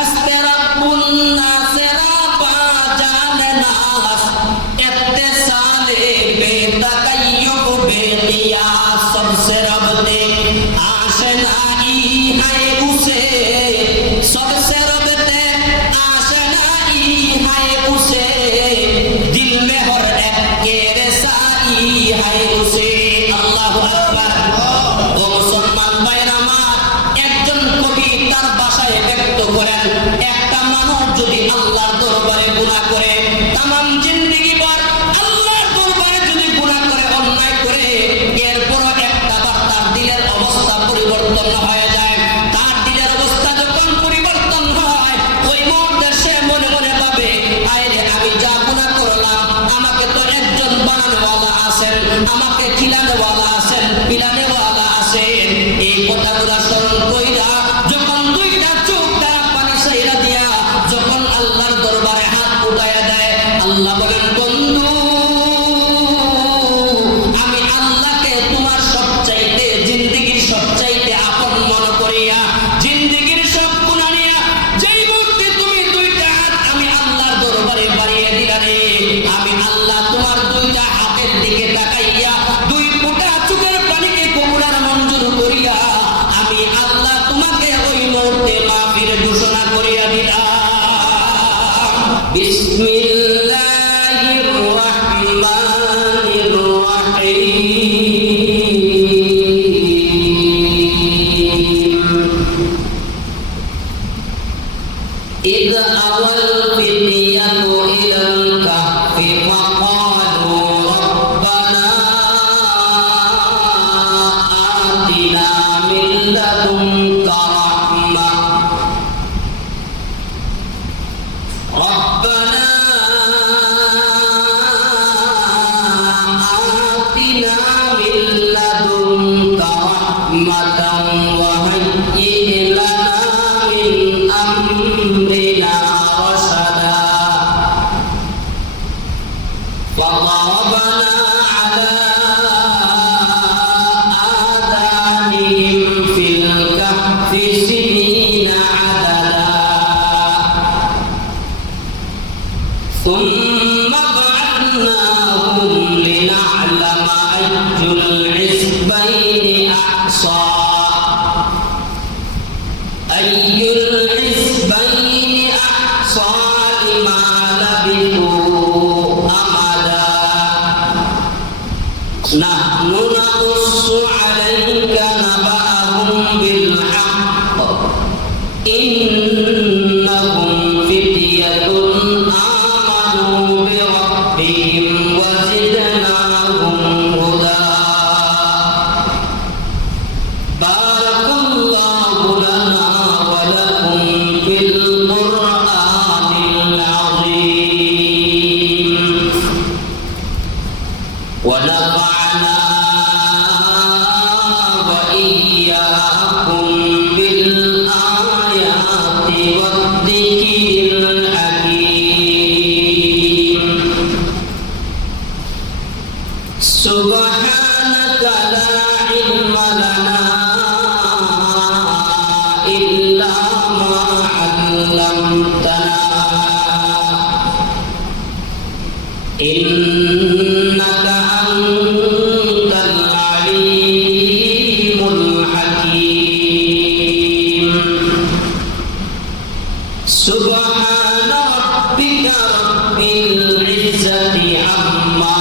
हस्ते रब्बुन नासेरा बाजान नास इत्तेसाले बेतकय्युब बेकियास सबसे रब दे आशनाई है उसे सबसे रब दे आशनाई है उसे दिल में हर एक के रसाई है उसे अल्लाहु আকবার ও মুসলমান ভাইরা আমার একজন কবি তার ভাষায় ব্যক্ত করেন একটা মানুষ যদি আল্লাহর দরবারে গুনাহ করে तमाम जिंदगी भर আল্লাহর দরবারে যদি গুনাহ করে অন্যায় করে এরপর একটা বার তার দিলের অবস্থা পরিবর্তন হয়ে যায় তার দিলের অবস্থা যখন পরিবর্তন হয় ওই মুহূর্তে সে মনে মনে ভাবে আরে আমি যা গুনাহ করলাম আমাকে তো একজন বানানোওয়ালা আছেন আমাকে খিলানোওয়ালা আছেন পিলানোওয়ালা আছেন এই কথাগুলো স্মরণ কইরা যখন দুইটা চোখ দ্বারা পানি ছাইরা দিয়া যখন আল্লাহর দরবারে হাত উঠায়া দেয় আল্লাহ বলেন বন্ধু আমি আল্লাহকে তোমার সবচাইতে জিন্দেগীর সবচাইতে আপন মনে করিয়া জিন্দেগীর সব গুনাহ নিয়া যেই মুহূর্তে তুমি দুইটা হাত আমি আল্লাহর দরবারে বাড়িয়ে দিলা রে আমি আল্লাহ তোমার দুইটা হাতের দিকে তাকাইয়া দুই ফোঁটা চোখের পানিকে কবুলার মঞ্জুর করিয়া আমি আল্লাহ তোমাকে ওই মুহূর্তে মাফির ঘোষণা করিয়া দিলাম বিসমিল্লাহির রহমানির রহিম إذ أوى الفتية إلى الكهف فقالوا ربنا آتنا من لدنك رحمة ربنا آتنا من لدنك رحمة وهيئ لنا من أمرنا رشدا فضربنا على آذانهم في الكهف سنين عددا ثم بعثناهم لنعلم أي الحزبين أحصى أي الحزبين أحصى لما لبثوا أمدا نحن نقص عليك نبأهم بالحق إنهم فتية آمنوا بربهم وزدناهم هدى بارك الله لنا ولكم في القرآن العظيم ونفعنا وإياكم بالآيات والذكر الحكيم سبحانك لا علم لنا إلا ما علمتنا إنك أنت العليم الحكيم سبحان ربك رب العزة عما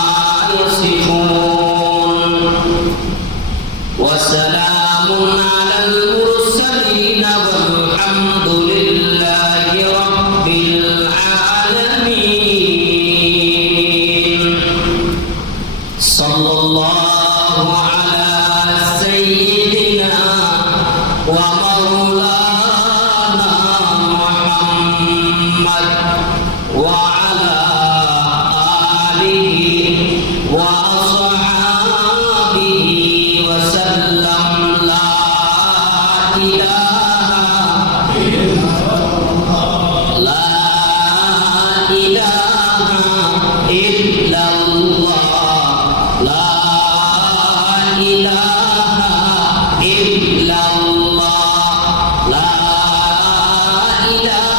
يصفون وسلام على المرسلين والحمد لله رب العالمين صلى الله على سيدنا ومولانا محمد وعلى آله وأصحابه وسلم لا إله إلا الله لا إله إلا الله لا إله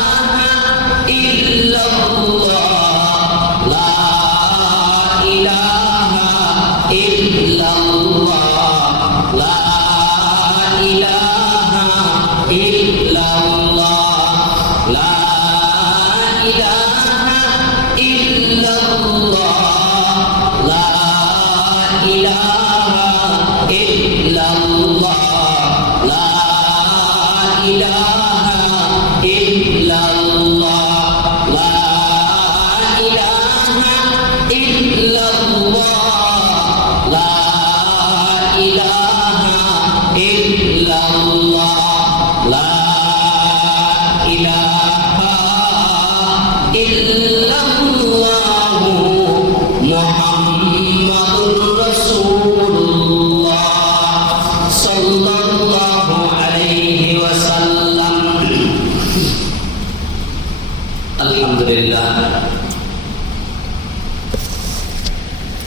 আলহামদুলিল্লাহ,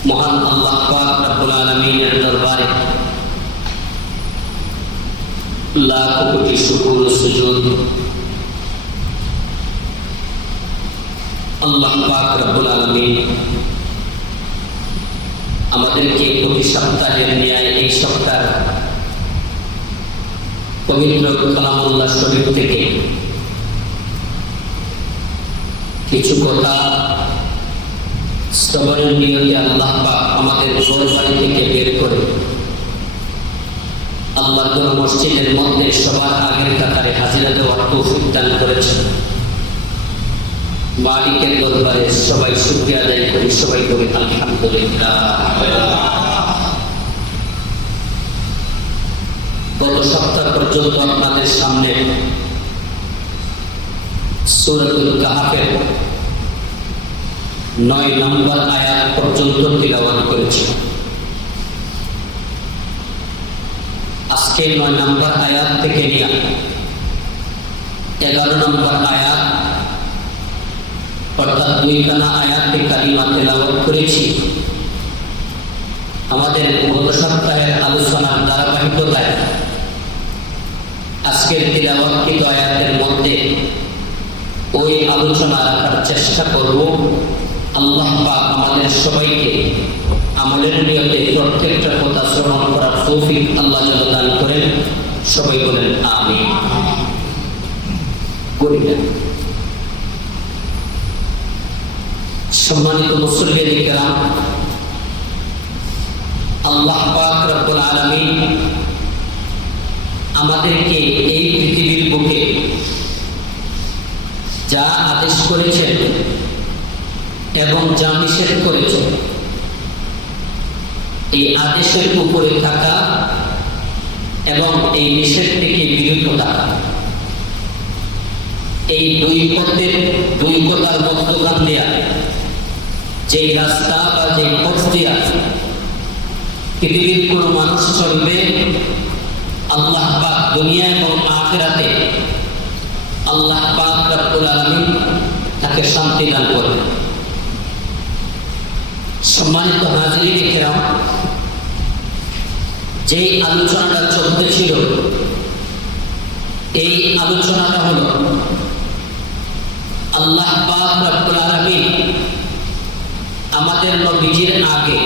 মহান আল্লাহ পাক রব্বুল আলামিনের দরবারে লাখ কোটি শুকর ও সুজুদ। আল্লাহ পাক রব্বুল আলামিন আমাদেরকে প্রতি সপ্তাহের ন্যায় এই সপ্তাহ পবিত্র কালামুল্লাহ শরীফ থেকে কিছু কথা শ্রবণের নিয়তে আল্লাহ পাক আমাদের ঘর বাড়ি থেকে বের করে আল্লাহ মসজিদের মধ্যে সবার আগের কাতারে হাজিরা দেওয়ার তৌফিক দান করেছেন। মালিকের দরবারে সবাই শুকরিয়া আদায় করি, সবাই বলি আলহামদুলিল্লাহ। গত সপ্তাহ পর্যন্ত আপনাদের সামনে সূরাতুল কাহফের 9 নম্বর আয়াত পর্যন্ত তিলাওয়াত করেছি। আজকে 9 নম্বর আয়াত থেকে নিয়ে 11 নম্বর আয়াত অর্থাৎ 2 খানা আয়াতে কারিমা তেলাওয়াত করেছি। আমাদের গত সপ্তাহের আলোচনার ধারাবাহিকতায় আজকের তিলাওয়াতকৃত আয়াতের মধ্যে ওই আলোচনা রাখার চেষ্টা করব। আল্লাহ পাক আমাদের সবাইকে আমলের নিয়তে প্রত্যেকটা কথা শ্রবণ করার তৌফিক আল্লাহ দান করেন। সবাই বলেন আমিন। সম্মানিত মুসল্লিয়ান কিরাম, আল্লাহ পাক রব্বুল আলামিন আমাদেরকে এই পৃথিবীর বুকে যা আদেশ করেছেন এবং যা নিষেধ করেছেন, এই আদেশের উপরে থাকা এবং এই নিষেধ থেকে বিরত থাকা, এই দুই পথের দুই কথার মধ্যখান দেয়া যে রাস্তা বা যে পথ দেয়া পৃথিবীর কোনো মানুষ চলবে, আল্লাহ পাক দুনিয়া এবং আখিরাতে আল্লাহ পাক রব্বুল আলামিন তাকে শান্তি দান করবেন। সম্মানিত হাজিরিন কিরাম, যে আলোচনাটা চলতেছিল এই আলোচনাটা হলো আল্লাহ পাক রব্বুল আলামিন আমাদের নবীজির আগে,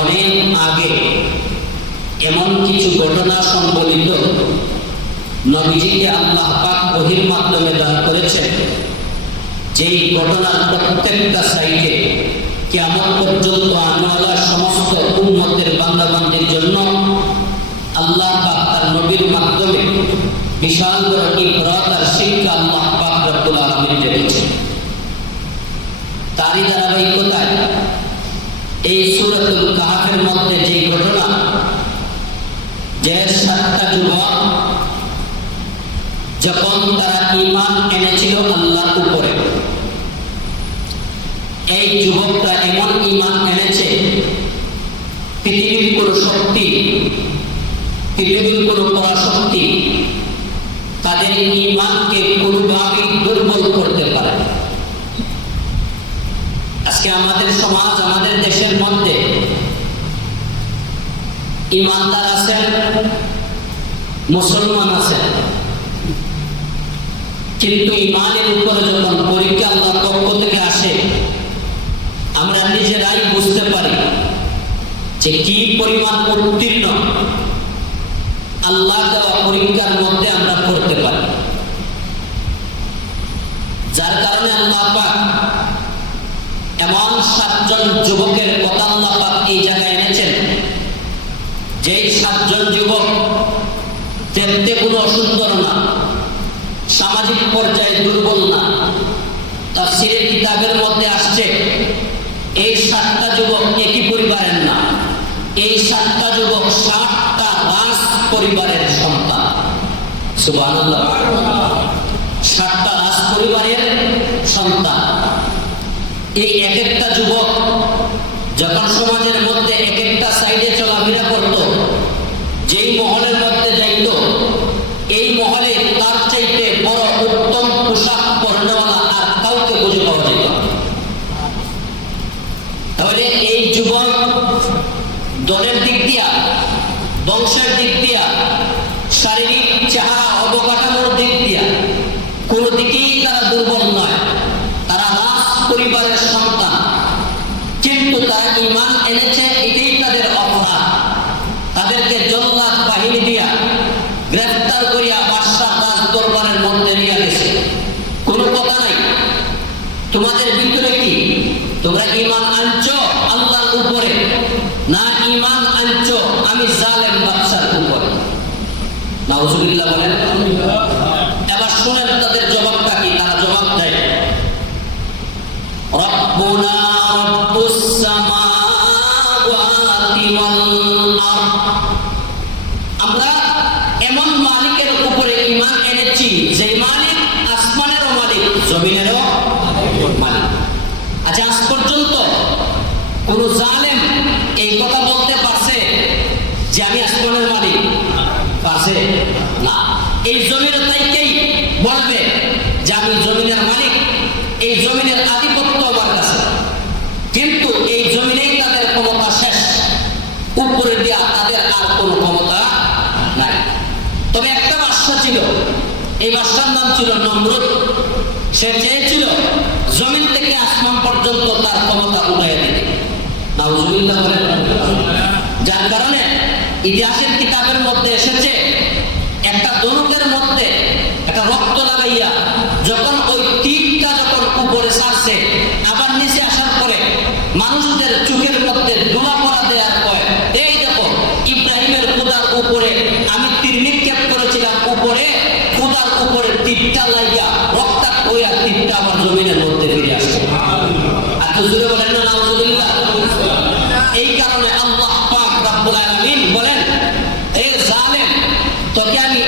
অনেক আগে এমন কিছু ঘটনা সংবলিত নবীজিকে আল্লাহ পাক ওহীর মাধ্যমে দান করেছেন, যেই ঘটনার প্রত্যেকটা সাইডে কিয়ামত পর্যন্ত আনওয়ালা সমস্ত উম্মতের বান্দাবান্দির জন্য আল্লাহ পাক তার নবীর মাধ্যমে বিশাল বড় ইবরাত আর শিক্ষা আল্লাহ পাক রব্বুল আলামিন রেখেছেন। তারই ধারাবাহিকতায় এই সূরাতুল কাহফের মধ্যে যে ঘটনা, যে 7টা যুবক যখন তারা ঈমান এনেছিল আল্লাহর উপরে, এই যুবকরা এমন ঈমান এনেছে পৃথিবীর কোন শক্তি, পৃথিবীর কোন পরাশক্তি তাদের ঈমানকে কোনোভাবেই দুর্বল করতে পারে। আজকে আমাদের সমাজ, আমাদের দেশের মধ্যে ঈমানদার আছেন, মুসলমান আছেন, কিন্তু ঈমানের উপরে যখন পরীক্ষা আল্লাহর পক্ষ থেকে আসে, আমরা নিজেরাই বুঝতে পারি যে কি পরিমাণ উত্তীর্ণ আল্লাহ দেওয়া পরীক্ষার মধ্যে আমরা পড়তে পারি। যার কারণে আল্লাহ পাক এমন 7 জন যুবকের কথা আল্লাহ পাক এই জায়গায় এনেছেন, যেই 7 জন যুবক দেখতে কোনো অসুন্দর না, সামাজিক পর্যায়ে দুর্বল না। তাফসীরের কিতাবের মধ্যে আসছে এই 7টা যুবক একই পরিবারের না, এই 7টা যুবক 7টা রাজ পরিবারের সন্তান। সুবহানাল্লাহ, 7টা রাজ পরিবারের সন্তান। এই এক একটা যুবক যখন সমাজের মধ্যে এক একটা সাইডে চলাফেরা করত, যেই মহলের মধ্যে যাইত, এই মহলে তার চাইতে বড় উত্তম পোশাক পরনেওয়ালা জমিনেরও মালিক। আচ্ছা, আজ পর্যন্ত কোন জালেম এই কথা বলতে পারছে যে আমি আসমানের মালিক? পারছে না। এই জমিনের তাইকেই বলবে যে আমি জমিনের মালিক, এই জমিনের আধিপত্য আমার কাছে, কিন্তু এই জমিনেই তাদের ক্ষমতা শেষ, উপরে দেওয়া তাদের আর কোনো ক্ষমতা নাই। তবে একটা বাদশা ছিল, এই বাদশার নাম ছিল নমরুদ। সে চেয়েছিল জমিন থেকে আসমান পর্যন্ত তার ক্ষমতা উঠাইয়া দিতে। নাউজুবিল্লাহ বলেন। যার কারণে ইতিহাসের কিতাবের মধ্যে এসেছে একটা ধনুকের মধ্যে একটা রক্ত লাগাইয়া যখন ওই তীরটা যখন উপরে ছাড়ছে, আবার নিচে আসার পরে মানুষদের চোখের মধ্যে ধোঁয়া পড়া দেওয়ার পর, এই দেখো ইব্রাহিমের খোদার উপরে আমি তীর নিক্ষেপ করেছিলাম, উপরে খোদার উপরে তীরটা লাগিয়া রক্তাক্ত হইয়া তীরটা আমার জমিনের মধ্যে ফিরে আসছে। আর তো জুড়ে বলেন না নাউজুবিল্লাহ। এই কারণে আল্লাহ পাক রব্বুল আলামিন বলেন, এ জালেম, তোকে আমি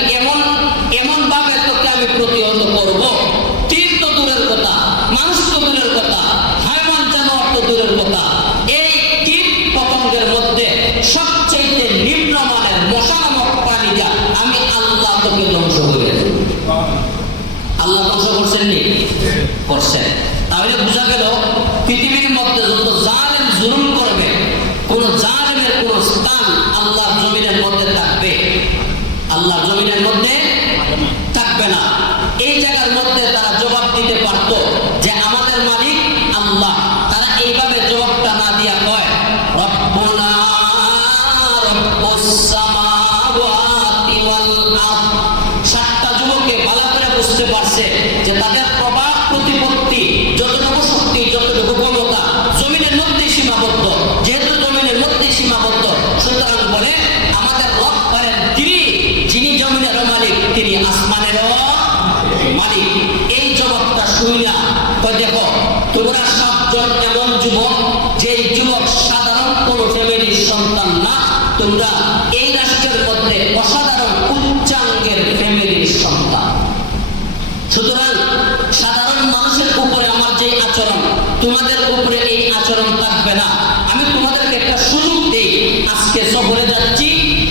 এমন ভাবে তোকে আমি প্রতিহত করব, তীর তো দূরের কথা, মানুষ তো দূরের কথা, হায়ওয়ান জানোয়ার তো দূরের কথা, এই তীর পতঙ্গের মধ্যে সবচেয়ে নিম্নমানের মশা নামক প্রাণীটা আমি আল্লাহ তোকে ধ্বংস করে দেব। আল্লাহ ধ্বংস করছেন নি? করছেন। তাহলে বোঝা গেল পৃথিবীর মধ্যে যত জালেম জুলুম করবে, কোন জালেমের কোন স্থান আল্লাহর জমিনের মধ্যে থাকবে? আল্লাহর জমিনের মধ্যে থাকবে না। এই জায়গার মধ্যে তারা জবাব দিতে পারত যে আমাদের মালিক আল্লাহ। তারা এইভাবে জবাবটা না দিয়া কয় রব্বুনা রব্বুস সামাওয়াতি ওয়াল আরদ। সাতটা যুবকে ভালো করে বুঝতে পারছে যে তাদের প্রভাব প্রতিপত্তি যতটুকু শক্তি যতটুকু ক্ষমতা জমিনের মধ্যেই সীমাবদ্ধ। যেহেতু জমিনের মধ্যেই সীমাবদ্ধ, সুতরাং বলে আমাদের রব করেন তিনি, যিনি জমিনেরও মালিক, তিনি আসমানেরও মালিক। এই জগৎটা শুনিয়া দেখো তোমরা সবজন এমন যুবক, যে যুবক সাধারণ কোন ফ্যামিলির সন্তান না, তোমরা এই রাষ্ট্রের মধ্যে অসাধারণ উচ্চাঙ্গের ফ্যামিলির সন্তান। সুতরাং সাধারণ মানুষের উপরে আমার যে আচরণ, তোমাদের উপরে এই আচরণ থাকবে না। আমি তোমাদেরকে একটা সুযোগ দেই, আজকে সফরে যাচ্ছি,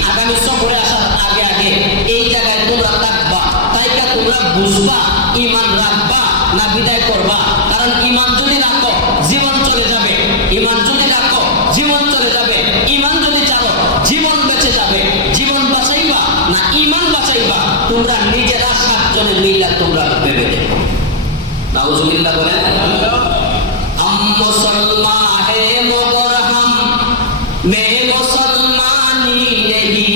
আগামী সফরে আসার আগে আগে এই জায়গায় তোমরা থাকবা, তাইকা তোমরা বুঝবা ঈমান রাখবা না বিদায় করবা। কারণ ঈমান যদি রাখো জীবন চলে যাবে, ঈমান যদি রাখো জীবন চলে যাবে, ঈমান যদি চাও জীবন বেঁচে যাবে। জীবন বাঁচাইবা না ঈমান বাঁচাইবা, তোমরা নিজেরা সাতজনে মিলা তোমরা ভেবে দেখো। নাউজুবিল্লাহ বলেন। हम मुसलमान है मगर हम में मुसलमानी नहीं,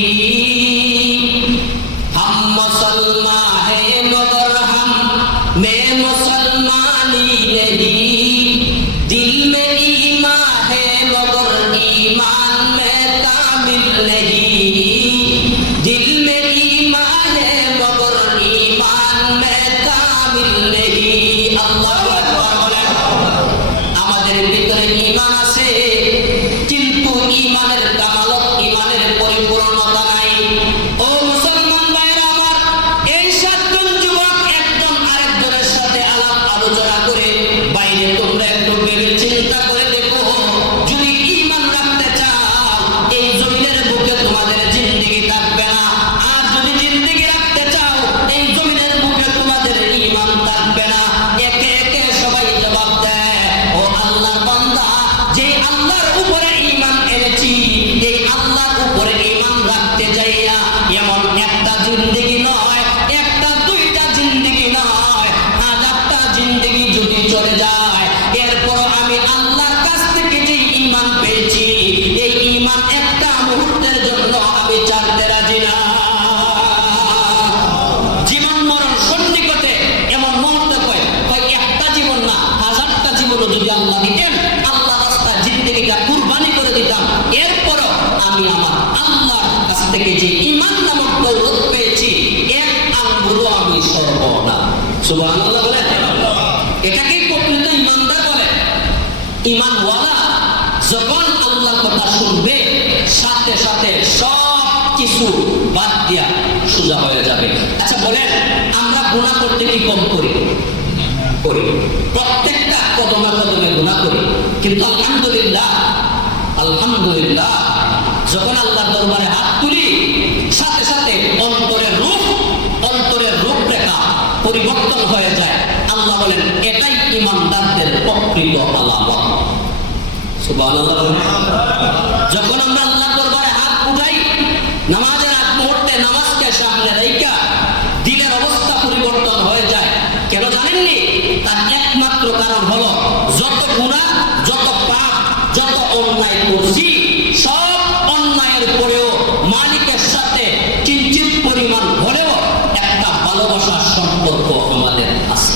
हम मुसलमान है मगर हम में मुसलमानी नहीं, दिल में ईमान है मगर ईमान में कामिल नहीं, दिल में ईमान है मगर ईमान में कामिल नहीं। अल्लाह ভিতরে ঈমান আছে, কিন্তু ঈমানের কামালত, ঈমানের পরিপূর্ণতা নাই। ও মুসলমান ভাইরা আমার, এই সাতজন যুবক একজন আরেকজনের সাথে আলাপ আলোচনা করে বাইরে তোমরা একটু ভেবে চিন্তা করে দেখো, যদি ঈমান রাখতে চাও এই জমিনের বুকে তোমাদের জিন্দেগি থাকবে না। আর যদি জিন্দেগি রাখতে চাও এই জমিনের বুকে তোমাদের ঈমান থাকবে না। একে একে সবাই জবাব দেয়, ও আল্লাহর বান্দা, যে আল্লাহর উপরে ঈমান এনেছি, এই আল্লাহর উপরে ঈমান রাখতে যাইয়া এমন একটা জিন্দেগি নয়, একটা দুইটা জিন্দেগি নয়, হাজারটা জিন্দেগি যদি চলে যায়, এরপর আমি আল্লাহর কাছ থেকে যে ঈমান পেয়েছি, এই ঈমান একটা মুহূর্তের জন্য আমি ছাড়তে রাজি না। জীবন মরণ সন্নিকটে এমন মুহূর্তে কয় একটা জীবন না, হাজারটা জীবনও যদি আল্লাহ দিতেন, আল্লাহ রাস্তায় জিন্দেগিটা কুরবানি করে দিতাম, এরপরও আমি আমার আল্লাহর কাছ থেকে যে ঈমান নামক দৌলত পেয়েছি, এক আঙ্গুলও আমি সরব না। সুবহানাল্লাহ বলেন। এটাকেই প্রকৃত ঈমানদার বলে। ঈমানওয়ালা যখন আল্লাহর কথা শুনবে, সাথে সাথে সব কিছু বাদ দিয়া সোজা হয়ে যাবে। আচ্ছা বলেন, আমরা গুনাহ করতে কি কম করি? করি, প্রত্যেকটা কদমে কদমে গুনাহ করি, কিন্তু আলহামদুলিল্লাহ যখন আল্লাহর দরবারে হাত তুলি সাথে সাথে অন্তরের রূপরেখা পরিবর্তন হয়ে যায়। আল্লাহ বলেন এটাই ঈমানদারদের প্রকৃত আলামত। সুবহানাল্লাহ। যখন আমরা আল্লাহর দরবারে হাত উঠাই নামাজের আগ মুহূর্তে নামাজকে সামনে রেখে দিলের অবস্থা পরিবর্তন হয়ে যায়। কেন জানেননি? তার একমাত্র কারণ হলো যত গুনাহ, যত পাপ, যত অন্যায় করছি, সব অন্যায়ের পরেও মালিকের সাথে কিঞ্চিত পরিমাণ হলেও একটা ভালোবাসার সম্পর্ক আমাদের আছে।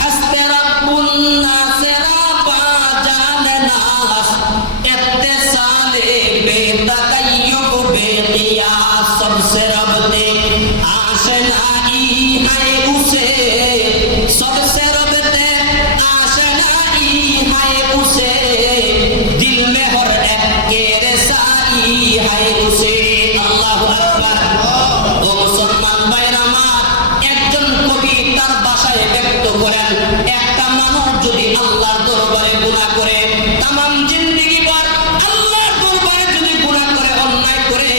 হাসতে রাব্বুন নাসেরা বাজানে নাস ইত্তেসালে বেতাকাইয়ুব বেকিয়াস सबसे रब दे आशनाई है उसे सबसे रब दे आशनाई है उसे दिल में हर एक के रसाई है उसे। अल्लाहु আকবার। ও মুসলমান ভাইরা আমার, একজন কবি তার ভাষায় ব্যক্ত করেন একটা মানুষ যদি আল্লাহর দরবারে গুনাহ করে तमाम জিন্দেগি ভর আল্লাহর দরবারে যদি গুনাহ করে অন্যায় করে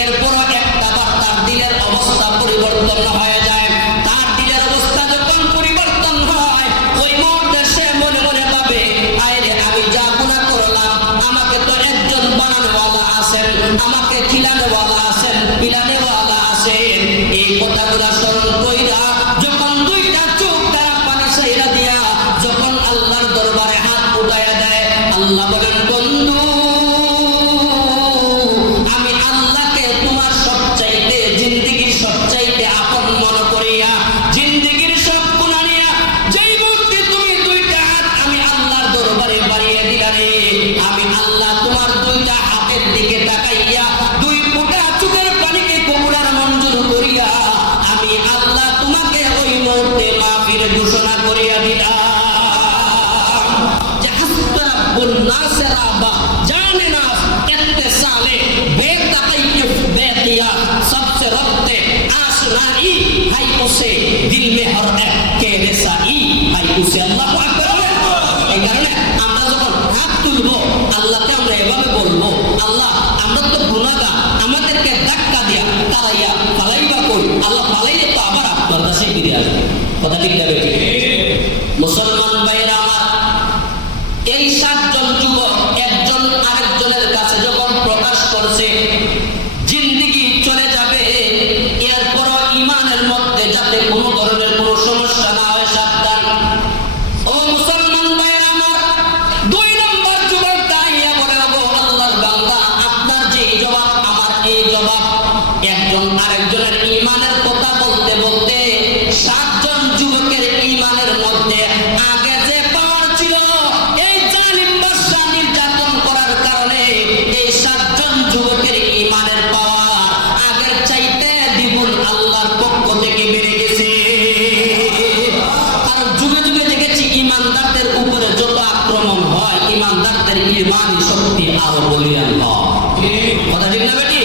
এরপর একটা বার তার দিলের অবস্থা পরিবর্তন হয়ে যায়। তার দিলের অবস্থা যখন পরিবর্তন হয় ওই মুহূর্তে সে মনে মনে ভাবে আরে আমি যা গুনাহ করলাম আমাকে তো একজন বানানোওয়ালা আছেন, আমাকে খিলানোওয়ালা আছেন, পিলানোওয়ালা আছেন। এই কথাগুলো স্মরণ কইরা যখন দুইটা চোখ দ্বারা পানি ছাইরা দিয়া যখন আল্লাহর দরবারে হাত উঠায়া দেয় আল্লাহ বলেন বন্ধু আমি আল্লাহকে তোমার সবচাইতে জিন্দেগির সবচাইতে আপন মনে করিয়া জিন্দেগির সব গুনাহ নিয়া যেই মুহূর্তে তুমি দুইটা হাত আমি আল্লাহর দরবারে বাড়িয়ে দিলা রে আমি আল্লাহ তোমার দুইটা হাতের দিকে তাকাইয়া দুই ফোঁটা চোখের পানিকে কবুলার মঞ্জুর করিয়া আমি আল্লাহ তোমাকে ওই মুহূর্তে মাফির ঘোষণা করিয়া দিলাম যে হাসবে রাব্বুন নাসেরা বা জানে নাস ইত্তেসালে बेतकय्युफ बेकियास सबसे रब्ते आशनाई है उसे दिल में हर एक के रसाई है उसे। আল্লাহু আকবার। এই কারণে আমরা যখন হাত তুলবো আল্লাহকে আমরা এভাবে বলবো আল্লাহ আমরা তো গুনাহগার, আমাদেরকে ধাক্কা দিয়া তারাইয়া পালাইবা কই, আল্লাহ পালাইলে তো আবার আপনার কাছে ফিরে আসবে। কথা ঠিক না বেঠিক? মুসলমান ভাইরা আমার, এই সাতজন যুবক একজন আরেকজনের কাছে যখন প্রকাশ করছে জিন্দেগি চলে যাবে এরপর ঈমানের মধ্যে যাতে কোনো ধরনের কোনো সমস্যা না হয় সাবধান। ও মুসলমান ভাইরা আমার, দুই নম্বর যুবক দাঁড়িয়ে বলে গো আল্লাহর বান্দা আপনার যে জবাব আমার এই জবাব। একজন আরেকজনের ঈমানের কথা বলতে বলতে সাতজন যুবকের ঈমানের মধ্যে আগে যে পাওয়ার ছিল এই জালিম বাদশা নির্যাতন করার কারণে এই সাতজন যুবকের ঈমানের পাওয়ার আগের চাইতে দ্বিগুণ আল্লাহর পক্ষ থেকে বেড়ে গেছে। কারণ যুগে যুগে দেখেছি ঈমানদারদের উপরে যত আক্রমণ হয় ঈমানদারদের ঈমানি শক্তি আরো বলিয়ান হয়। কথা ঠিক না বেটি?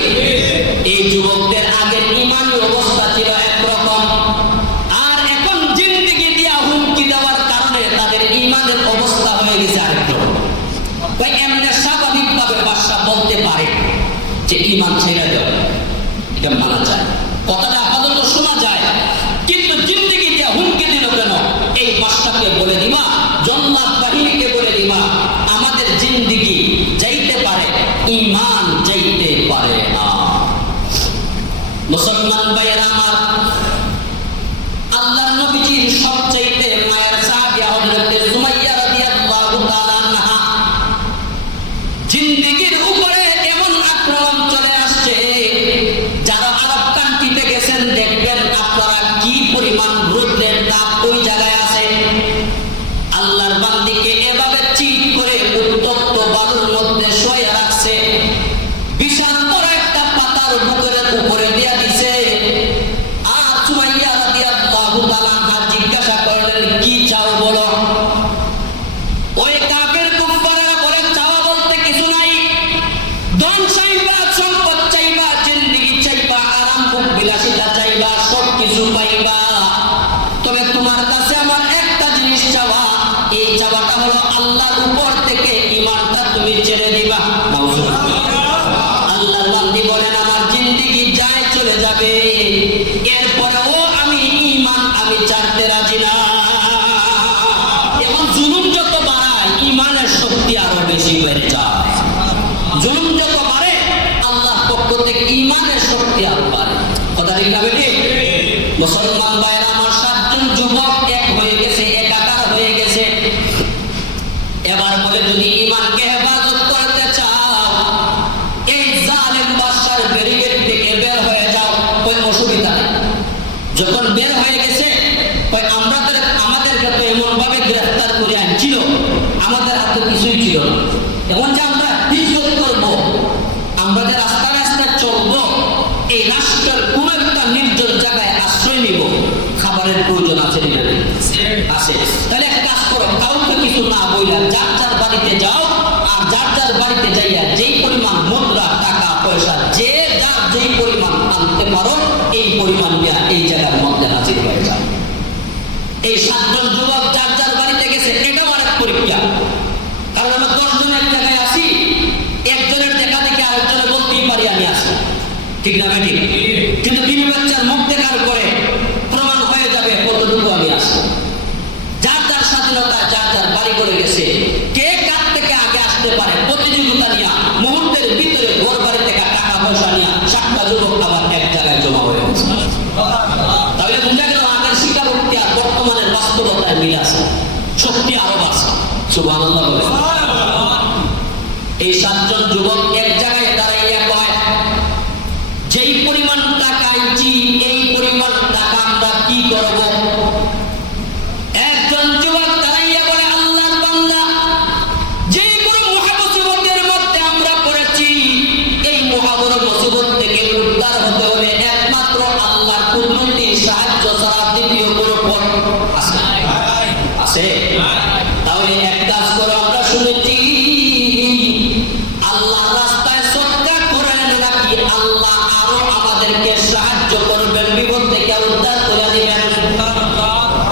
এই যুবকদের আগের ঈমানি অবস্থা ছিল একরকম, আর এখন জিন্দেগি দিয়া হুমকি দেওয়ার কারণে তাদের ঈমানের অবস্থা হয়ে গেছে আরেকরকম। তাই এমনি স্বাভাবিকভাবে বাদশা বলতে পারে যে ঈমান ছেড়ে দাও, এটা মানা যায়, কথাটা আপাতত শোনা যায়, কিন্তু জিন্দেগি দিয়া হুমকি দিল কেন? এই বাদশাকে বলে দিবা, জল্লাদ বাহিনীকে বলে দিবা আমাদের জিন্দেগি যাইতে পারে, ঈমান যাইতে পারে না। মুসলমান ভাইয়েরা আমার, আল্লাহর নবীজির সবচাইতে মায়ের সাহাবিয়া হযরত সুমাইয়া রাদিয়াল্লাহু তাআলা আনহা জিন্দেগির উপরে এমন আক্রমণ চলে আসছে যারা আরব কান্ট্রিতে গেছেন দেখবেন আপনারা কি পরিমাণ রোদের তাপ ওই জায়গায় আছে। আল্লাহর বান্দিকে এভাবে চিট করে উত্তপ্ত বালুর মধ্যে শোয়া রাখছে, বিশাল বড় একটা পাতার বুকের উপরে দিয়া দিছে। আর সুমাইয়া রাদিয়াল্লাহু তাআলা আনহা জিজ্ঞাসা করলেন কি চাও বলো? ওই কাফের কুফাররা বলে চাওয়া বলতে কিছু নাই, ধন চাইবা, সম্পদ চাইবা, জিন্দেগি চাইবা, আরাম ভোগ বিলাসিতা চাইবা, সব কিছু পাইবা, তবে তোমার কাছে আমার একটা জিনিস আছে। তাহলে এক কাজ করো, কাউকে কিছু না বইলা যার যার বাড়িতে যাও, আর যার যার বাড়িতে যাইয়া যেই পরিমাণ মুদ্রা টাকা পয়সা যে যার যেই পরিমাণ আনতে পারো এই পরিমাণ নিয়ে এই জায়গার মধ্যে হাজির হয়ে যাও। এই 7 জন যুবক যার যার বাড়িতে গেছে, এটাও আরেক পরীক্ষা। কারণ আমরা 10 জন এক জায়গায় আসি, একজনের দেখা দেখে আরেকজনে বলতেই পারি আমি আসি, ঠিক না বেটি? কিন্তু বিবি বাচ্চার মুখ দেখার পরে প্রমাণ হয়ে যাবে কতটুকু আমি আসি। যার যার স্বাধীনতা যার যার বাড়ি করে গেছে, কে কার থেকে আগে আসতে পারে প্রতিযোগিতা নিয়ে মুহূর্তের ভিতরে ঘর বাড়ি থেকে টাকা পয়সা নিয়ে 7টা যুবক আবার এক জায়গায় জমা হয়ে গেছে। তাহলে বুঝা গেল আগের স্বীকারোক্তি আর বর্তমানের বাস্তবতায় মিল আছে, শক্তি আরো আছে। সুবহানাল্লাহ। এই 7 জন যুবক এক জায়গায় দাঁড়াইয়া কয়, যেই পরিমাণ টাকা আইছি এই পরিমাণ টাকা আমরা কি করব? একজন যুবক দাঁড়াইয়া বলে, আল্লাহর বান্দা, যেই বড় মহামুসিবতের মধ্যে আমরা পড়েছি, এই মহাবড় মুসিবত থেকে উদ্ধার হতে হলে একমাত্র আল্লাহর কুদরতি সাহায্য ছাড়া দ্বিতীয় কোনো পথ আছে? আছে? তাহলে এক কাজ করো, আমরা শুনেছি আল্লাহর রাস্তায় সদকা করেন নাকি আল্লাহ আরো আমাদেরকে সাহায্য করবেন, বিপদ থেকে উদ্ধার করে দিবেন।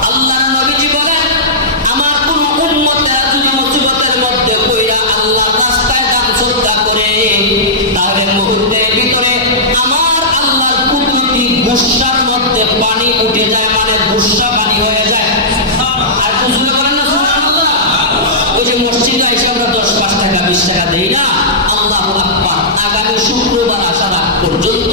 আল্লাহর নবীজি বলেন, আমার কোন উম্মতেরা যদি মুসিবতের মধ্যে পড়া আল্লাহর রাস্তায় দান সদকা করে, তাহলে মুহূর্তের ভিতরে আমার আল্লাহর কুদরতি গুসার মধ্যে পানি উঠে যায়, মানে গুসা পানি হয়ে যায়। আর বুঝলে বলেন না সুবহানাল্লাহ? ওই যে মসজিদে এসে আমরা 10-5 টাকা 20 টাকা দেই না, আল্লাহু আকবার, আগামী শুক্রবার আসার আগ পর্যন্ত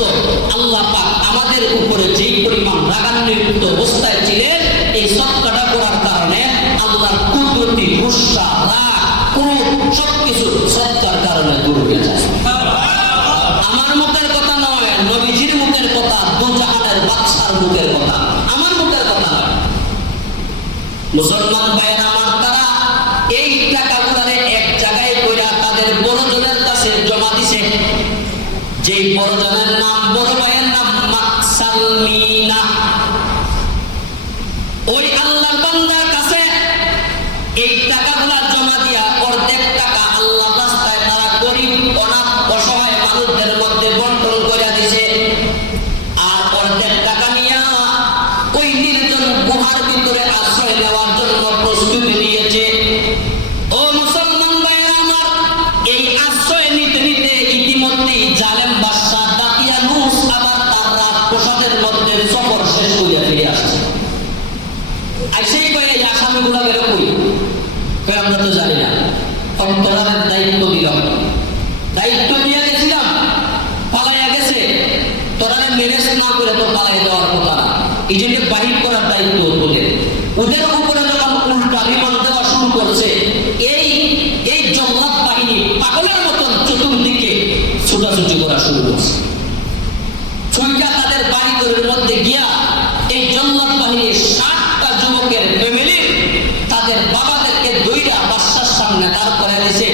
আল্লাহ পাক আমাদের উপরে যেই পরিমাণ রাগান্বিত অবস্থায় ছিলেন, এই সদকাটা করার কারণে আল্লাহর কুদরতি গুসা, রাগ, ক্রোধ সবকিছু সদকার কারণে দূর হয়ে যায়। আমার মুখের কথা নয়, নবীজির মুখের কথা, দুজাহানের বাদশার মুখের কথা, আমার মুখের কথা নয়। মুসলমান ভাইয়েরা আমার, তারা এই টাকাগুলারে এক জায়গায় কইরা তাদের বড়জনের কাছে জমা দিছে। যেই বড়জনের নাম, বড় ভাইয়ের নাম মাকসালমিনা, ওই আল্লাহর বান্দার কাছে এই টাকাগুলা জমা দিয়া অর্ধেক টাকা আল্লাহর রাস্তায় তারা গরিব অনাথ অসহায় মানুষদের মধ্যে বন্টন করে দিছে, আর অর্ধেক টাকা নিয়ে ওই নির্জন গুহার ভিতরে আশ্রয় নেওয়ার জন্য প্রস্তুতি নিয়েছে। ও মুসলমান ভাইরা আমার, এই আশ্রয় নিতে নিতে ইতিমধ্যেই জালেম বাদশা দাকিয়ানুস আবার তার রাজপ্রাসাদের মধ্যে সফর শেষ করিয়া ফিরে আসছে। আর সেই কয়ে এই আসামিগুলা বেরো কই? আমরা তো জানি না। অন্তরালের দায়িত্ব দিলাম, দায়িত্ব দিয়ে গেছিলাম, পালাইয়া গেছে। তোরারে ম্যানেজ না করে তো পালাই দেওয়ার কথা না, এই জন্য বাহির করার দায়িত্ব তোদের। ওদের উপরে যখন উল্টা বিমান দেওয়া শুরু করছে, এই এই জল্লাদ বাহিনী পাগলের মতন চতুর্দিকে ছুটাছুটি করা শুরু করছে। ছুইটা তাদের বাড়িঘরের মধ্যে গিয়া এই জল্লাদ বাহিনীর 7টা যুবকের ফ্যামিলির তাদের বাবাদেরকে দইরা বাদশার সামনে দাঁড় করে দিয়েছে।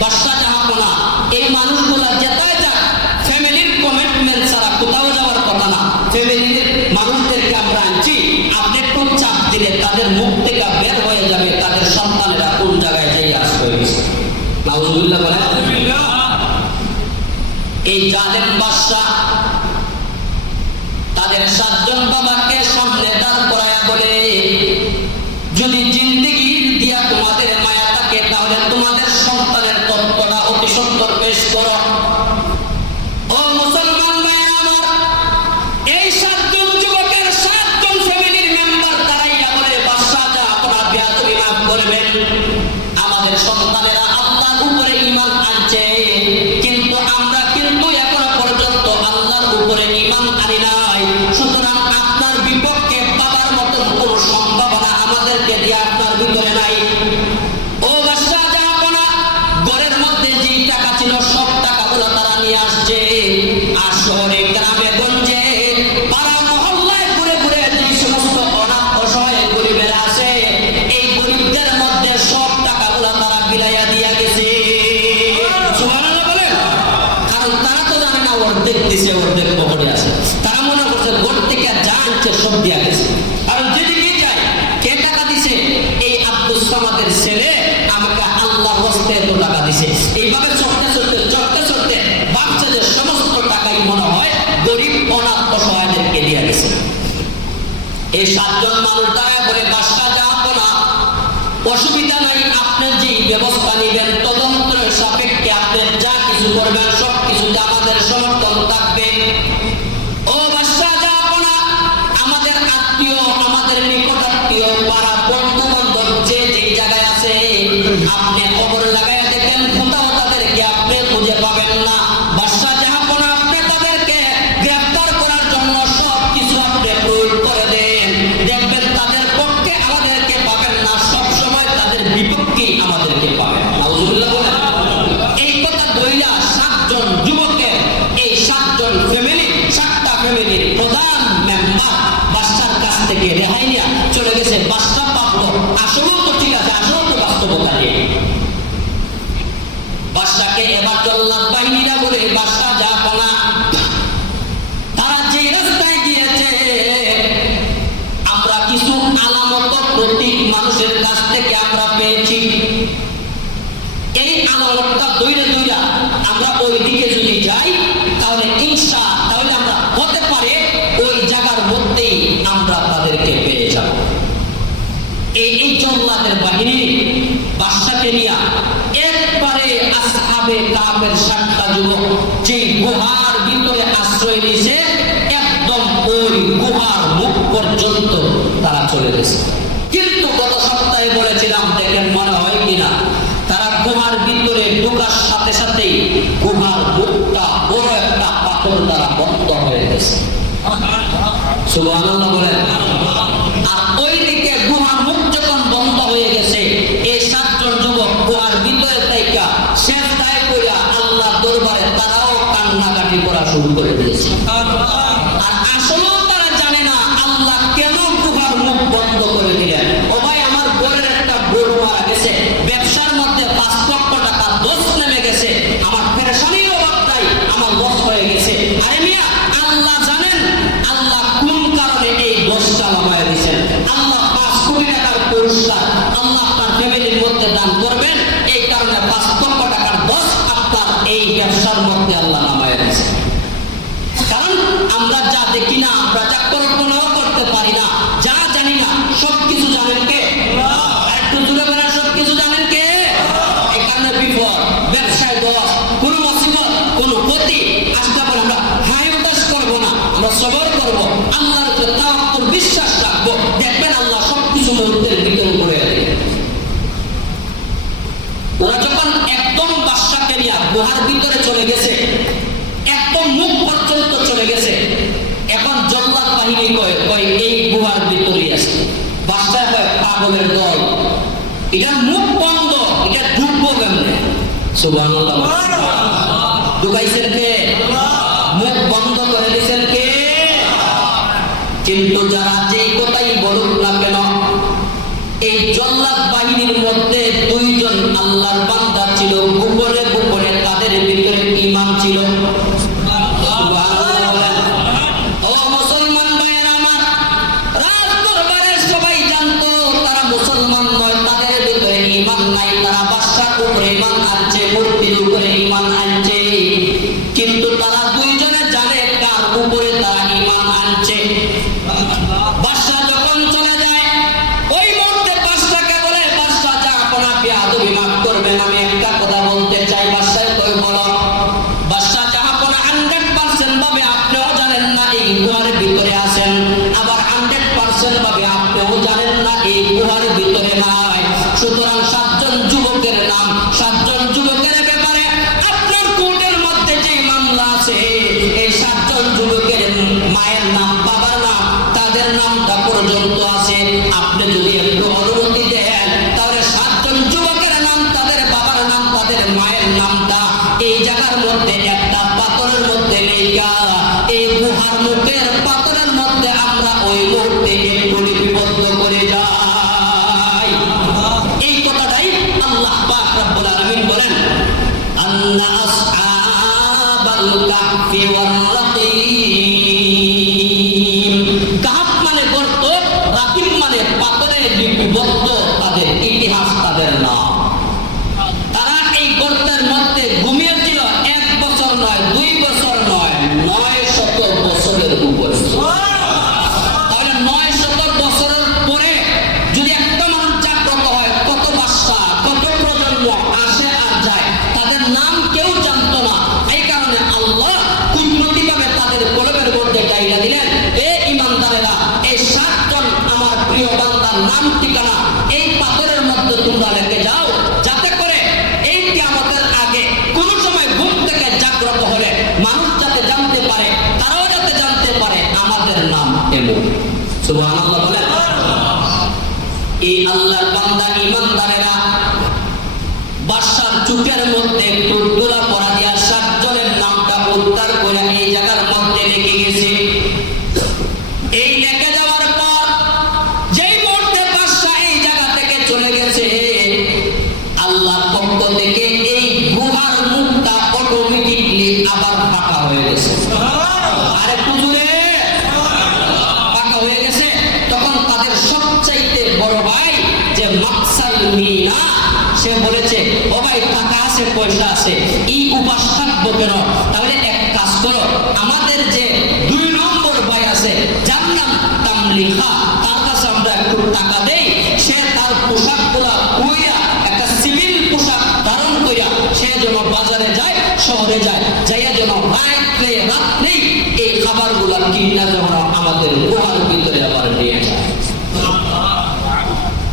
বাদশা জাহাপনা, এই মানুষগুলা যেতায় যাক, ফ্যামিলির কমিটমেন্ট ছাড়া কোথাও যাওয়ার কথা না। ফ্যামিলির মানুষদেরকে আমরা আনছি, আপনি একটু চাপ দিলে তাদের মুখ থেকে বের হয়ে যাবে তাদের সন্তানেরা কোন জায়গায় যাই আশ্রয় দিচ্ছে। নাউজুবিল্লাহ বলেন। এই জালেম বাদশা তাদের 7 জন বাবাকে সামনে দাঁড় করায়া বলে, যদি জিন্দেগি দিয়া তোমাদের মায়া থাকে তাহলে তোমাদের সন্তানের তত্ত্বটা অতি সুন্দর পেশ করো। ও মুসলমান ভাইরা আমার, এই 7 জন যুবকের 7 জন ফ্যামিলির মেম্বার দাঁড়াইয়া বলে, বাদশা যা আপনার বেয়াদবি মাফ করবেন, আমাদের সন্তানেরা আল্লাহর উপরে ঈমান আনছে, কিন্তু আমরা কিন্তু এখনো পর্যন্ত আল্লাহর উপরে ঈমান আনি নাই। সুতরাং আপনার বিপক্ষে বাবার মতন কোনো সম্ভাবনা আমাদেরকে দিয়ে আপনার এই 7 জন মানুষ দয়া করে বাদশা জাহাপনা অসুবিধা নাই, আপনি যে ব্যবস্থা নেবেন তদন্তের সাপেক্ষে আপনি যা কিছু করবেন সব কিছুতে আমাদের সমর্থন থাকবে। ও বাদশা জাহাপনা, আমাদের আত্মীয়, আমাদের নিকটাত্মীয়, পাড়া বন্ধু বান্ধব যে যেই জায়গায় আছে আপনি খবর লাগাইয়া দেখেন, কোথাও তাদেরকে আপনি খুঁজে পাবেন না। বাদশা জাহাপনা, আপনি তাদেরকে গ্রেফতার করার জন্য সব কিছু আপনি প্রয়োগ করে দেন, দেখবেন তাদের পক্ষে আমাদেরকে পাবেন না, সব সময় তাদের বিপক্ষেই আমাদেরকে পাবেন। নাউজুবিল্লাহ বলেন। এই কথা দইলা 7 জন যুবকের, এই 7 জন ফ্যামিলি, 7টা ফ্যামিলির প্রধান মেম্বার বাদশার কাছ থেকে রেহাই নিয়ে চলে গেছে। বাদশা ভাবলো আসলেও তো ঠিক আছে, আসলেও তো বাস্তবতা নেই। বাদশাকে এবার জল্লাদ বাহিনীরা বলে, বাদশা জাহাপনা, তারা যে রাস্তায় গিয়েছে আমরা কিছু আলামত প্রতীক মানুষের কাছ থেকে আমরা পেয়েছি, এই আলামতটা দইরা দইরা আমরা ওই দিকে যদি যাই তাহলে তাহলে আমরা হতে পারে ওই জায়গার মধ্যেই আমরা তাদেরকে পেয়ে যাব। এই জল্লাদের বাহিনী বাদশাকে নিয়ে একবারে আসহাবে কাফের 7টা যুবক যে গুহার ভিতরে আশ্রয় নিয়েছে, একদম ওই গুহার মুখ পর্যন্ত তারা চলে গেছে। কিন্তু গত সপ্তাহে বলেছিলাম, দেখেন মনে হয় কিনা, তারা গুহার ভিতরে ঢোকার সাথে সাথেই গুহার মুখটা বড় একটা পাথর দ্বারা বন্ধ হয়ে গেছে। সুবহানাল্লাহ বলেন। আর ওইদিকে গুহার মুখ যখন বন্ধ হয়ে গেছে, এই 7 জন যুবক গুহার ভিতরে তাইকা সেজদায় কইরা আল্লাহর দরবারে তারাও কান্নাকাটি করা শুরু করে দিয়েছে। আর আসলেও তারা জানে না আল্লাহ কেন গুহার মুখ বন্ধ করে দিলেন। ও ভাই, আমার ঘরের একটা গরু মারা গেছে, ব্যবসার মধ্যে 5 লক্ষ টাকা দোষ নেমে গেছে, আমার পেরেশানির অভাব নাই, আমার লস হয়ে গেছে। আরে মিয়া, আল্লাহ জানেন আল্লাহ কোন কারণে এই দোষটা নামায় দিয়েছেন। আল্লাহ 5 কোটি টাকার পুরস্কার আল্লাহ আপনার ফ্যামিলির মধ্যে দান করবেন, এই কারণে 5 লক্ষ টাকার দোষ আপনার এই ব্যবসার মধ্যে আল্লাহ নামায় দিয়েছেন। কারণ আমরা যা দেখি না, আমরা যা কল্পনাও করতে পারি না, যা জানি না, সবকিছু জানেন কে? একটু দূরে বেড়া, সবকিছু জানেন কে? এই কারণে বিপদ, ব্যবসায় দোষ, কোনো মুসিবত, কোনো ক্ষতি আসলে পরে আমরা হাই উদাস করবো না, আমরা সবর করবো, আল্লাহর উপরে তাওয়াক্কুল, বিশ্বাস রাখবো, দেখবেন আল্লাহ সবকিছু মুহূর্তের ভিতরে করে দেবে। ওরা যখন একদম বাদশাকে নিয়ে গুহার ভিতরে চলে গেছে, একদম মুখ পর্যন্ত চলে গেছে, এখন জল্লাদ বাহিনী কয় এই গুহার ভিতরে আছে। বাদশা কয় পাগলের দল, এটা মুখ বন্ধ, এটা ঢুকবো কেমনে? সুবহানাল্লাহ। ঢুকাইছেন কে? মুখ বন্ধ করে দিয়েছেন কে? কিন্তু যারা যেই কথাই বলুক না কেন, এই জল্লাদ বাহিনীর মধ্যে 2 জন আল্লাহর বান্দা ছিল, গোপনে গোপনে তাদের ভিতরে ঈমান ছিল। ও মুসলমান ভাইয়েরা আমার, রাজ দরবারের সবাই জানতো তারা মুসলমান নয়, তাদের ভিতরে ঈমান নাই, তারা বাদশার উপরে ঈমান আনছে, মূর্তির উপরে ঈমান আনছে, কিন্তু তারা 2 জনে জানে কার উপরে তারা ঈমান আনছে। বাদশা যখন চলে যায়, ওই মুহূর্তে বাদশাকে বলে, বাদশা জাহাপনা বেয়াদবি মাফ করবেন, আমি একটা কথা বলতে চাই। বাদশা কই বলো। বাদশা জাহাপনা 100% ভাবে আপনিও জানেন না এই গুহার ভিতরে আছেন, আবার 100% ভাবে আপনিও জানেন না এই গুহার ভিতরে নাই। সুতরাং 7 জন যুবকের নাম, 7 জন যুবকের ব্যাপারে আপনার কোর্টের মধ্যে যে মামলা আছে, এই 7 জন যুবকের মায়ের নাম, বাবার নাম, তাদের নামটা পর্যন্ত আছে। আপনি যদি একটু অনুমতি দেন তাহলে 7 জন যুবকের নাম, তাদের বাবার নাম, তাদের মায়ের নামটা এই জায়গার মধ্যে একটা পাথরের মধ্যে লেখা, এই গুহার মুখের পাথরের মধ্যে আমরা ওই মুহূর্তে একটু লিপিবদ্ধ করে যাই। এই কথাটাই আল্লাহ পাক রব্বুল আলামিন বলেন, আন্না আসহাবাল কাহফি ওয়ার রাকিম। কাহফ মানে গর্ত, রাকিম মানে পাথরে লিপিবদ্ধ তাদের ইতিহাস, তাদের নাম। তারা এই গর্তের মধ্যে ঘুমিয়েছিল 1 বছর নয়, 2 বছর নয়, 900 বছরের উপরে। তাহলে 900 নাম ঠিকানা এই পাথরের মধ্যে তোমরা রেখে যাও, যাতে করে এই কিয়ামতের আগে কোন সময় ঘুম থেকে জাগ্রত হলে মানুষ যাতে জানতে পারে, তারাও যাতে জানতে পারে আমাদের নাম এমন। সুবহানাল্লাহ বলেন। এই আল্লাহর বান্দা ঈমানদারেরা বাদশার চুকের মধ্যে একটু দোলা পড়া দিয়া 7 জনের নামটা উদ্ধার করে এই জায়গার মধ্যে রেখে গেছে। এই রেখে যাওয়ার পর যেই মুহূর্তে বাদশা এই জায়গা থেকে চলে গেছে, আল্লাহর পক্ষ থেকে এই গুহার মুখটা অটোমেটিকলি আবার ফাঁকা হয়ে গেছে। আরে পুজুরে ফাঁকা হয়ে গেছে। তখন তাদের সবচাইতে বড় ভাই যে মাকসাল মিনা, সে বলেছে, ও ভাই টাকা আছে, পয়সা আছে, এই উপাস থাকবো কেন? তাহলে এক কাজ করো, আমাদের যে 2 নম্বর ভাই আছে যার নাম তামলিহা, তার কাছে আমরা একটু টাকা দেই, সে তার পোশাক গুলা কুইয়া একটা সিভিল পোশাক ধারণ করিয়া সে যেন বাজারে যায়, শহরে যায়, যাইয়া যেন রাত্রেই এই খাবার গুলা কিনা যেন আমাদের গুহার ভিতরে আবার নিয়ে যায়।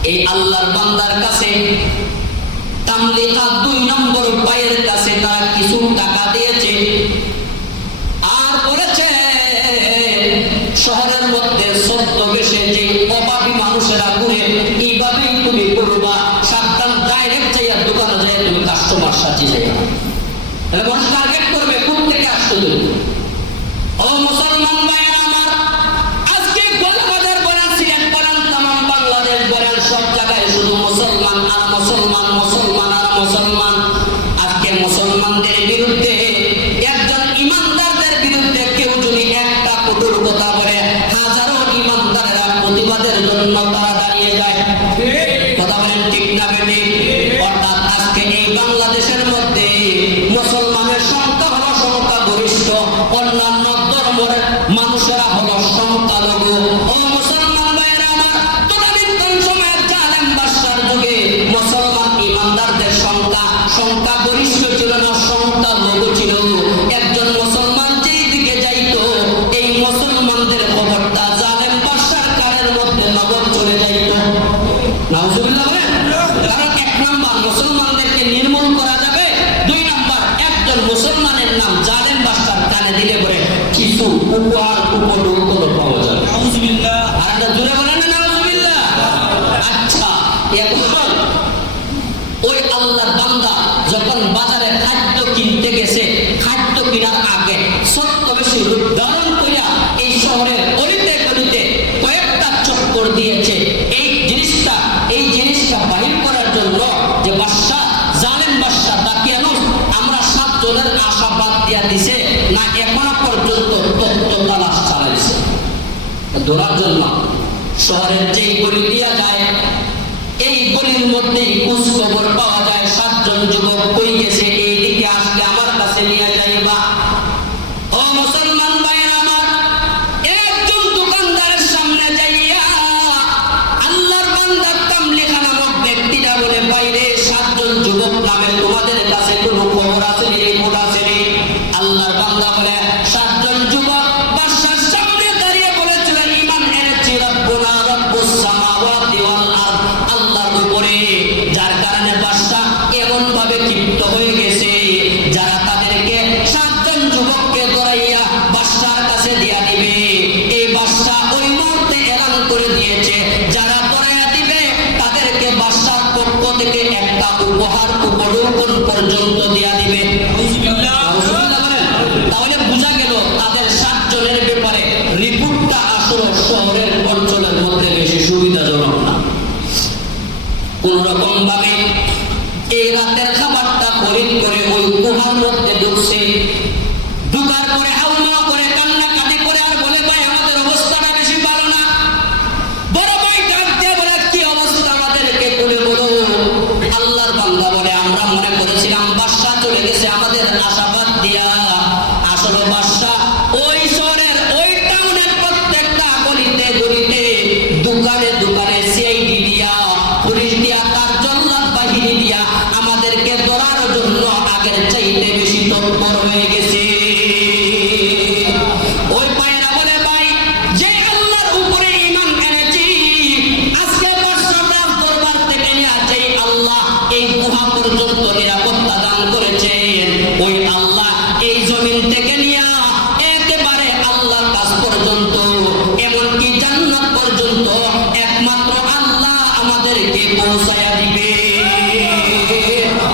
এই আল্লাহর বান্দার কাছে তামলিকা 2 নম্বর ভাইয়ের কাছে তারা কিছু টাকা দিয়েছে আর বলেছে, শহরের মধ্যে ছদ্মবেশে যে অভাবী মানুষেরা ঘুরে এইভাবেই তুমি করবা, সাবধান, ডাইরেক্ট যাইয়া দোকানে যাই তুমি কাস্টমার সাথে যাইবা। তাহলে মানুষ টার্গেট করবে কোন থেকে আসতো তুমি। ও মুসলমান ভাইয়েরা আমার, আজকে গোলাবাজার বলেন, সিলেট বলেন, তামাম বাংলাদেশ বলেন, সব জায়গায় শুধু মুসলমান আর মুসলমান, মুসলমান আর মুসলমান। আজকে মুসলমানদের বিরুদ্ধে, একজন ইমানদারদের বিরুদ্ধে কেউ যদি একটা কটুর কথা বলে, হাজারো ইমানদারেরা প্রতিবাদের জন্য তারা দাঁড়িয়ে যায়। কথা বলেন ঠিক না বেঠিক? অর্থাৎ আজকে এই বাংলাদেশের মধ্যে মুসলমানের সংখ্যা হলো সংখ্যাগরিষ্ঠ, অন্যান্য ধর্মের মানুষেরা হলো সংখ্যালঘু। ও মুসলমান ভাইয়েরা আমার, তদানীন্তন সময়ের জালেম বাদশার যুগে মুসলমান ইমানদারদের সংখ্যাগরিষ্ঠ ছিল না, সংখ্যালঘু ছিল। একজন মুসলমান যেই দিকে যাইতো, এই মুসলমানদের খবরটা জালেম বাদশার কানের মধ্যে নগদ চলে যাইতো। নাউজুবিল্লাহ বলেন। কারণ 1 নাম্বার মুসলমানদেরকে নির্মূল করা যাবে, 2 নাম্বার একজন মুসলমানের নাম জালেম বাদশার কানে দিলে পরে কিছু উপহার উপঢৌকন পাওয়া যাবে। নাউজুবিল্লাহ। আর একটা জোরে বলেন না নাউজুবিল্লাহ। আচ্ছা, এখন ওই আল্লাহর বান্দা যখন বাজারে খাদ্য কিনতে গেছে, খাদ্য কেনার আগে ছদ্মবেশী রূপ ধারণ করিয়া এই শহরের অলিতে গলিতে কয়েকটা চক্কর দিয়েছে এই জিনিসটা বাহির করার জন্য, যে বাদশা, জালেম বাদশা দাকিয়ানুস আমরা 7 জনের আশাবাদ দিয়া দিছে না, এখনো পর্যন্ত তত্ত্ব তালাশ চালাইছে ধরার জন্য। শহরের যেই গলি দিয়া যায়, এই গলির মধ্যেই খোঁজ খবর পাওয়া যায় 7 জন যুবক কই গেছে, এই দিকে আসলে আমার কাছে নিয়ে যাইবা। ও মুসলমান ভাইয়েরা আমার, একজন দোকানদারের সামনে যাইয়া আল্লাহর বান্দা তামলিকা নামক ব্যক্তিটা বলে, বাইরে 7 জন যুবক নামে তোমাদের কাছে কোনো খবর আছে, রিপোর্ট আছে? আল্লাহর বান্দা বলে, 7 জন যুবক বাদশার সামনে দাঁড়িয়ে বলেছিল, ঈমান এনেছি রব্বুনা রব্বুস সামাওয়াতি ওয়াল আরদ, আল্লাহর উপরে, যার কারণে বাদশা এমন ভাবে ক্ষিপ্ত হয়ে গেছে, যারা তাদেরকে 7 জন যুবককে ধরাইয়া বাদশার কাছে দিয়া দিবে। এই বাদশা ওই মুহূর্তে এলান করে দিয়েছে, যারা ধরাইয়া দিবে তাদেরকে বাদশার পক্ষ থেকে একটা উপহার উপঢৌকন পর্যন্ত দিয়া দিবে। তাহলে বোঝা গেল তাদের 7 জনের ব্যাপারে রিপোর্টটা আসলে শহরের অঞ্চলের মধ্যে বেশি সুবিধাজনক না। কোন রকম ভাবে এই রাতের খাবারটা খরিদ করে ওই গুহার মধ্যে ঢুকছে, ঢুকার পরে হাউমা করে কান্নাকাটি করে আর বলে, ভাই আমাদের অবস্থাটা বেশি ভালো না। বড় ভাই ডাক দিয়ে বলে, কি অবস্থা আমাদেরকে বলে বলো। আল্লাহর বান্দা বলে, আমরা মনে করেছিলাম বাদশা চলে গেছে আমাদের আশাবাদ দিয়া, আসলে বাদশা ওই শহরের ওই টাউনের প্রত্যেকটা গলিতে গলিতে দোকানে দোকানে সিআইডি দিয়া, পুলিশ দিয়া তার জল্লাদ আমাদেরকে পৌঁছায়া দিবে।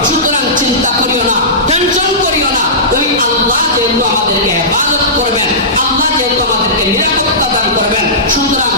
সুতরাং চিন্তা করিও না, টেনশন করিও না, ওই আল্লাহ যেহেতু আমাদেরকে হেফাজত করবেন, আল্লাহ যেহেতু আমাদেরকে নিরাপত্তা দান করবেন, সুতরাং